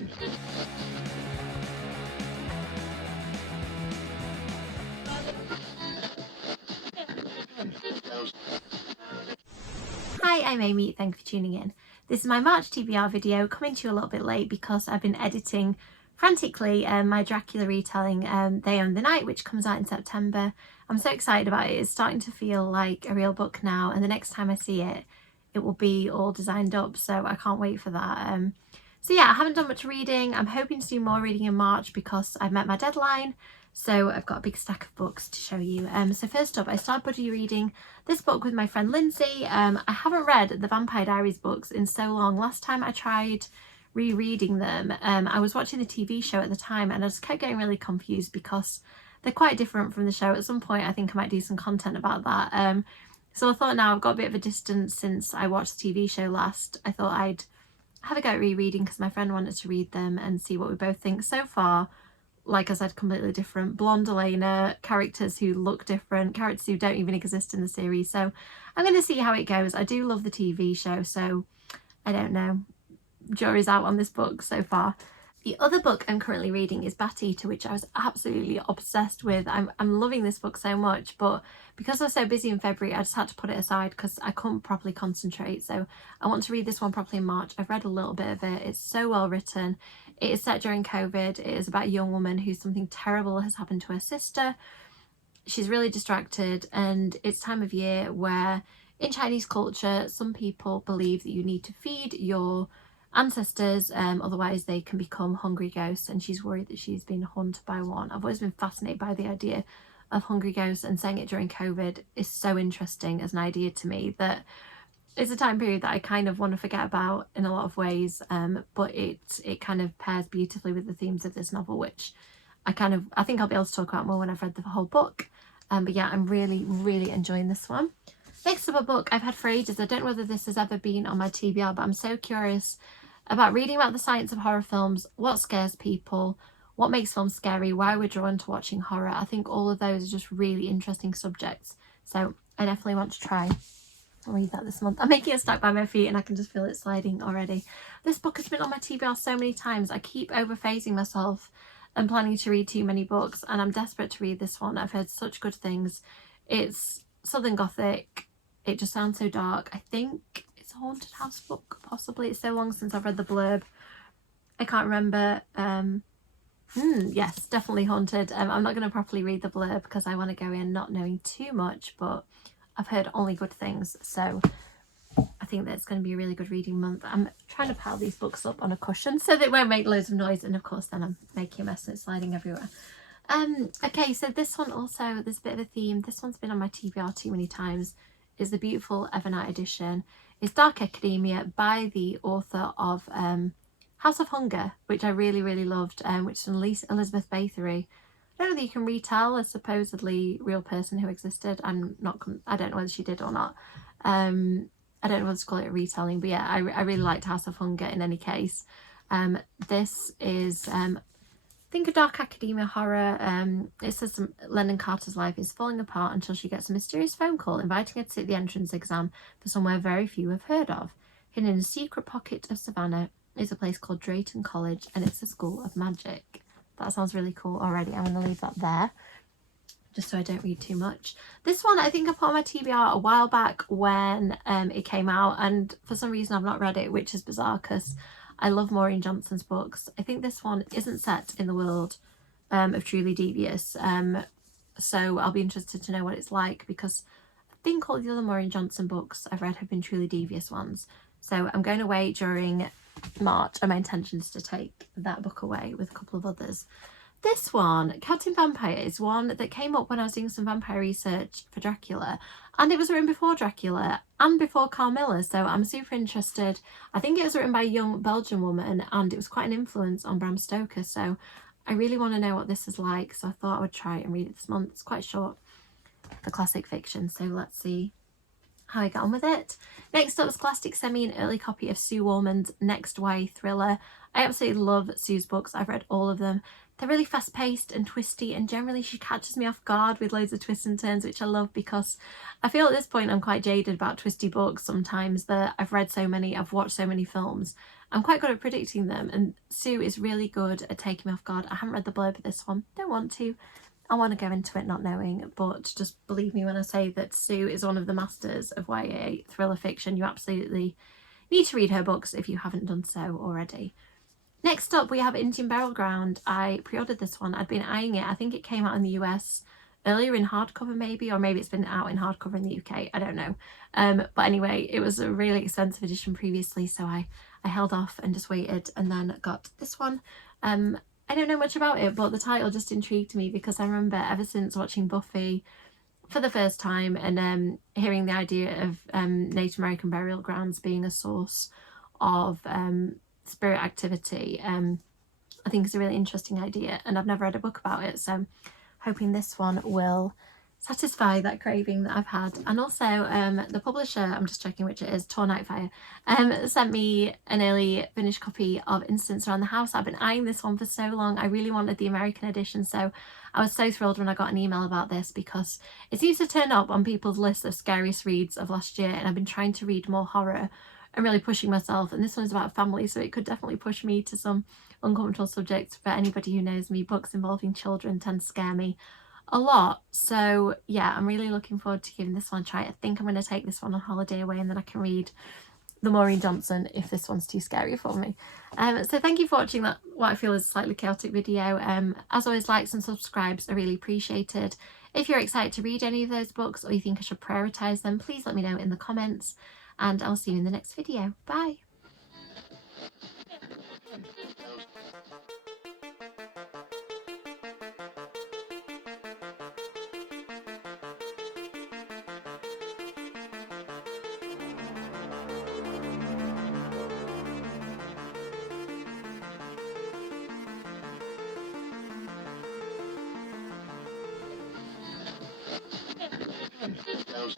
Hi, I'm Amy, thanks for tuning in. This is my March TBR video, coming to you a little bit late because I've been editing frantically my Dracula retelling They Own the Night, which comes out in September. I'm so excited about it. It's starting to feel like a real book now, and the next time I see it, it will be all designed up, so I can't wait for that. So yeah, I haven't done much reading. I'm hoping to do more reading in March because I've met my deadline. So I've got a big stack of books to show you. So first up, I started buddy reading this book with my friend Lindsay. I haven't read the Vampire Diaries books in so long. Last time I tried rereading them, I was watching the TV show at the time and I just kept getting really confused because they're quite different from the show. At some point I think I might do some content about that. So I thought, now I've got a bit of a distance since I watched the TV show last, I thought I'd have a go at rereading because my friend wanted to read them and see what we both think. So far, like I said, completely different. Blonde Elena, characters who look different, characters who don't even exist in the series. So I'm going to see how it goes. I do love the TV show, so I don't know. Jury's out on this book so far. The other book I'm currently reading is Bat Eater, which I was absolutely obsessed with. I'm loving this book so much, but because I was so busy in February, I just had to put it aside because I couldn't properly concentrate. So I want to read this one properly in March. I've read a little bit of it. It's so well written. It is set during COVID. It is about a young woman who something terrible has happened to her sister. She's really distracted, and it's time of year where in Chinese culture, some people believe that you need to feed your ancestors, otherwise they can become hungry ghosts, and she's worried that she's been haunted by one. I've always been fascinated by the idea of hungry ghosts, and saying it during COVID is so interesting as an idea to me that it's a time period that I kind of want to forget about in a lot of ways, but it kind of pairs beautifully with the themes of this novel, which I think I'll be able to talk about more when I've read the whole book. But yeah, I'm really enjoying this one. Next up, a book I've had for ages. I don't know whether this has ever been on my TBR, but I'm so curious about reading about the science of horror films, what scares people, what makes films scary, why we're drawn to watching horror. I think all of those are just really interesting subjects. So I definitely want to try and read that this month. I'm making it stuck by my feet and I can just feel it sliding already. This book has been on my TBR so many times. I keep overphasing myself and planning to read too many books, and I'm desperate to read this one. I've heard such good things. It's Southern Gothic. It just sounds so dark. I think it's a haunted house book, possibly. It's so long since I've read the blurb. I can't remember. Yes, definitely haunted. I'm not going to properly read the blurb because I want to go in not knowing too much, but I've heard only good things, so I think that it's going to be a really good reading month. I'm trying to pile these books up on a cushion so they won't make loads of noise, and of course then I'm making a mess and it's sliding everywhere. Okay, so this one also, there's a bit of a theme. This one's been on my TBR too many times. Is the beautiful Evernight edition. It's Dark Academia by the author of House of Hunger, which I really loved, which is Elizabeth Bathory. I don't know whether you can retell a supposedly real person who existed. I don't know whether she did or not. I don't know whether to call it a retelling, but yeah, I really liked House of Hunger in any case. This is think a dark academia horror. It says Lennon Carter's life is falling apart until she gets a mysterious phone call inviting her to take the entrance exam for somewhere very few have heard of. Hidden in a secret pocket of Savannah is a place called Drayton College, and it's a school of magic. That sounds really cool already. I'm going to leave that there just so I don't read too much. This one I think I put on my TBR a while back when it came out, and for some reason I've not read it, which is bizarre because I love Maureen Johnson's books. I think this one isn't set in the world of Truly Devious, so I'll be interested to know what it's like because I think all the other Maureen Johnson books I've read have been Truly Devious ones. So I'm going away during March, and my intention is to take that book away with a couple of others. This one, Captain Vampire, is one that came up when I was doing some vampire research for Dracula, and it was written before Dracula and before Carmilla, so I'm super interested. I think it was written by a young Belgian woman, and it was quite an influence on Bram Stoker, so I really want to know what this is like, so I thought I would try and read it this month. It's quite short for classic fiction, so let's see how I get on with it. Next up, Scholastic sent me an early copy of Sue Wallman's Next Way thriller. I absolutely love Sue's books. I've read all of them. They're really fast-paced and twisty, and generally she catches me off guard with loads of twists and turns, which I love because I feel at this point I'm quite jaded about twisty books sometimes, that I've read so many, I've watched so many films, I'm quite good at predicting them, and Sue is really good at taking me off guard. I haven't read the blurb of this one, don't want to. I want to go into it not knowing, but just believe me when I say that Sue is one of the masters of YA thriller fiction. You absolutely need to read her books if you haven't done so already. Next up, we have Indian Burial Ground. I pre-ordered this one. I'd been eyeing it. I think it came out in the US earlier in hardcover maybe, or maybe it's been out in hardcover in the UK. I don't know. But anyway, it was a really expensive edition previously, so I held off and just waited, and then got this one. I don't know much about it, but the title just intrigued me because I remember ever since watching Buffy for the first time and hearing the idea of Native American burial grounds being a source of spirit activity, I think it's a really interesting idea, and I've never read a book about it, so I'm hoping this one will satisfy that craving that I've had. And also the publisher, I'm just checking which it is, Tor Nightfire, sent me an early finished copy of Incidents Around the House. I've been eyeing this one for so long. I really wanted the American edition, so I was so thrilled when I got an email about this because it seems to turn up on people's list of scariest reads of last year, and I've been trying to read more horror and really pushing myself, and this one's about family, so it could definitely push me to some uncomfortable subjects. For anybody who knows me, books involving children tend to scare me a lot, so yeah, I'm really looking forward to giving this one a try. I think I'm going to take this one on holiday away, and then I can read the MaureenJohnson if this one's too scary for me. So thank you for watching that, what I feel is a slightly chaotic video. As always, likes and subscribes are really appreciated. If you're excited to read any of those books, or you think I should prioritise them, please let me know in the comments, and I'll see you in the next video. Bye! House.